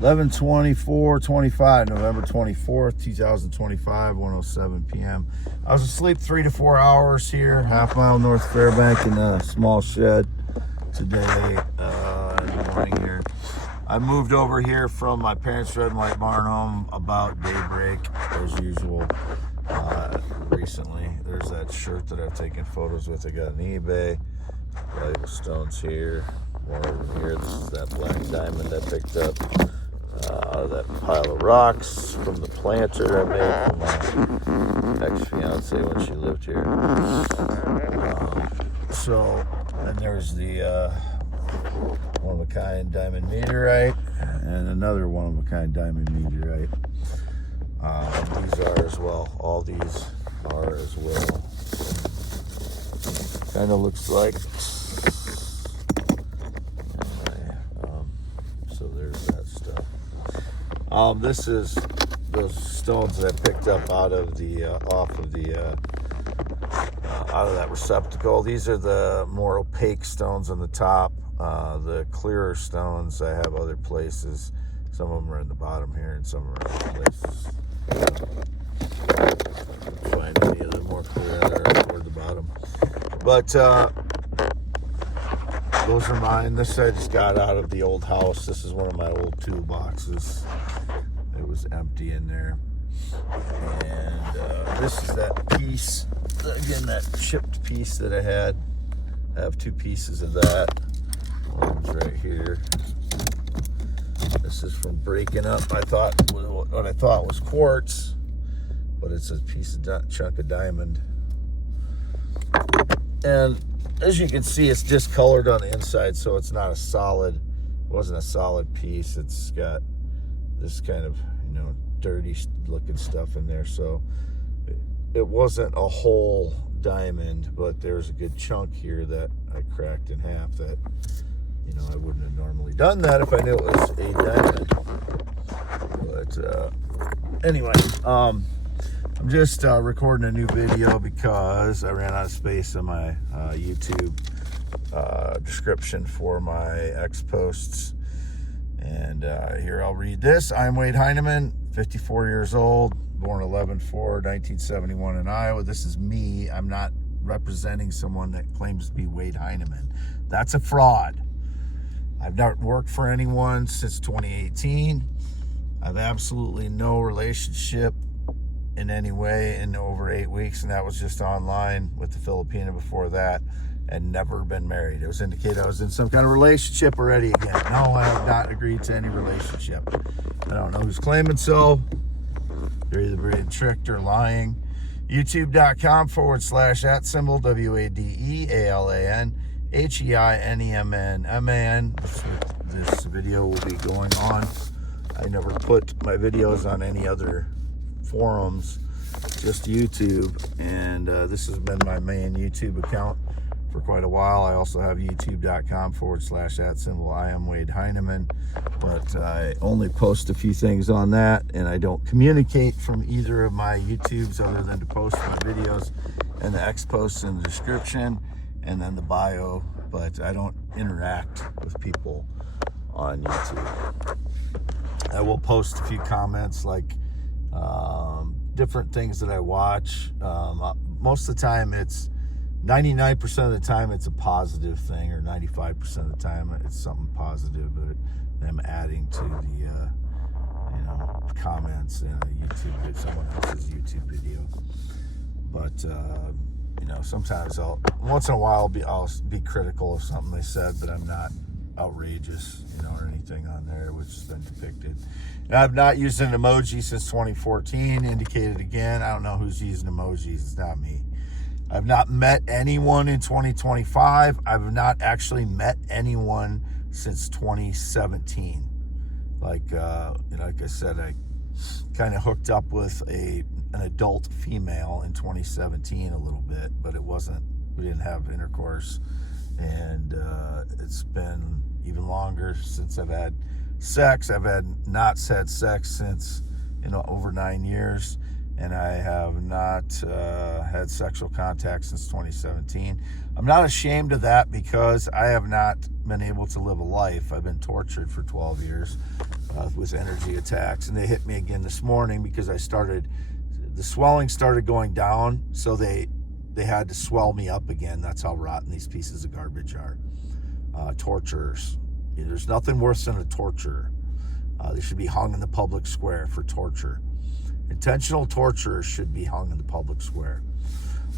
11/24/25, November 24th, 2025, 1:07 p.m. I was asleep 3 to 4 hours here, half-mile north Fairbank in a small shed today in the morning here. I moved over here from my parents' red and white barn home about daybreak, as usual, recently. There's that shirt that I've taken photos with. I got on eBay. Valuable stones here. More over here. This is that black diamond I picked up out of that pile of rocks from the planter I made for my ex-fiance when she lived here. And there's the one-of-a-kind diamond meteorite and another one-of-a-kind diamond meteorite. These are as well. All these are as well. Kind of looks like. So there's that stuff. This is those stones that I picked up out of the out of that receptacle. These are the more opaque stones on the top. The clearer stones I have other places. Some of them are in the bottom here, and some are in other places. Find any of the more clear that are toward the bottom. But those are mine. This I just got out of the old house. This is one of my old toolboxes. It was empty in there. And this is that piece. Again, that chipped piece that I had. I have two pieces of that. One's right here. This is from breaking up. What I thought was quartz, but it's a piece of chunk of diamond. And as you can see, it's discolored on the inside, so it's not a solid. It wasn't a solid piece. It's got this kind of dirty looking stuff in there. So it wasn't a whole diamond, but there's a good chunk here that I cracked in half. That I wouldn't have normally done that if I knew it was a diamond. But anyway, I'm just recording a new video because I ran out of space in my YouTube description for my X posts. And here I'll read this. I'm Wade Heineman, 54 years old, born 11/4/1971 in Iowa. This is me. I'm not representing someone that claims to be Wade Heineman. That's a fraud. I've not worked for anyone since 2018. I've absolutely no relationship in any way in over 8 weeks, and that was just online with the Filipina before that, and never been married. It was indicated I was in some kind of relationship already again. No, I have not agreed to any relationship. I don't know who's claiming so. They're either being tricked or lying. YouTube.com/@symbol WADEALANHEINEMNMAN. This video will be going on. I never put my videos on any other forums, just YouTube, and this has been my main YouTube account for quite a while. I also have youtube.com/@symbol I am Wade Heineman, but I only post a few things on that, and I don't communicate from either of my YouTubes other than to post my videos and the X posts in the description and then the bio, but I don't interact with people on YouTube. I will post a few comments like different things that I watch. Most of the time, 99% of the time it's a positive thing, or 95% of the time it's something positive, but them adding to the comments in someone else's YouTube video. But sometimes once in a while I'll be critical of something they said, but I'm not outrageous, or anything on there which has been depicted. And I've not used an emoji since 2014. Indicated again, I don't know who's using emojis. It's not me. I've not met anyone in 2025. I've not actually met anyone since 2017. Like I said, I kind of hooked up with an adult female in 2017 a little bit, but we didn't have intercourse. And it's been even longer since I've had sex. I've not had sex since over 9 years, and I have not had sexual contact since 2017. I'm not ashamed of that because I have not been able to live a life. I've been tortured for 12 years. with energy attacks, and they hit me again this morning because the swelling started going down, so they had to swell me up again. That's how rotten these pieces of garbage are. Torturers. There's nothing worse than a torturer. They should be hung in the public square for torture. Intentional torturers should be hung in the public square.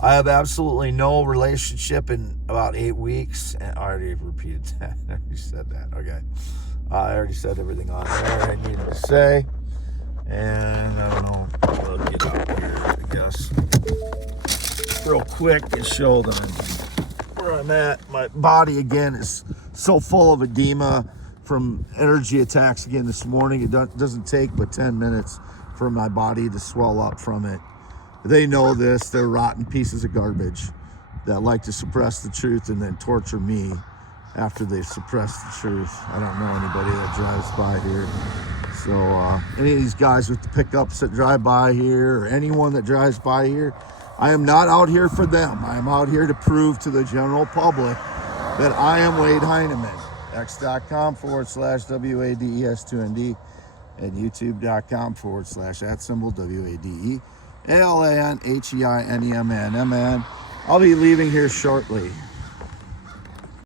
I have absolutely no relationship in about 8 weeks. And I already repeated that. I already said that. Okay. I already said everything on there I needed to say. And I don't know. I'll get out here, I guess, real quick and show them where I'm at. My body, again, is so full of edema from energy attacks again this morning. It doesn't take but 10 minutes for my body to swell up from it. They know this. They're rotten pieces of garbage that like to suppress the truth and then torture me after they've suppressed the truth. I don't know anybody that drives by here. So any of these guys with the pickups that drive by here, or anyone that drives by here, I am not out here for them. I am out here to prove to the general public that I am Wade Heineman. x.com/WADES2ND and youtube.com/@WADEALANHEINEMAN. I'll be leaving here shortly.